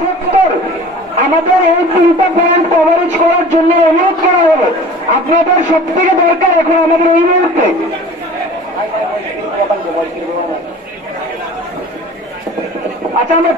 সত্তর। আমাদের এই তিনটা পয়েন্ট কভারেজ করার জন্য অনুরোধ করা হলো। আপনাদের সব থেকে দরকার এখন আমাদের এই মুহূর্তে। আচ্ছা আমরা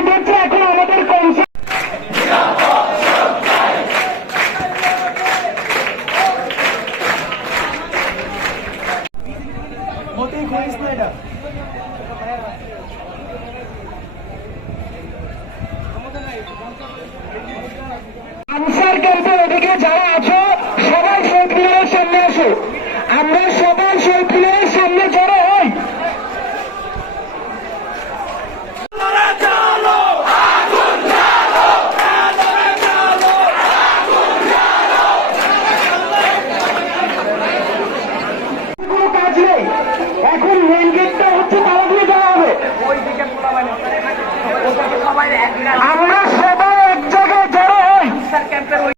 এখন আমাদের আনসার ক্যাম্পের ওদিকে যারা আছো সবাই শহীদ মিনারের সামনে আসো। আমরা সবাই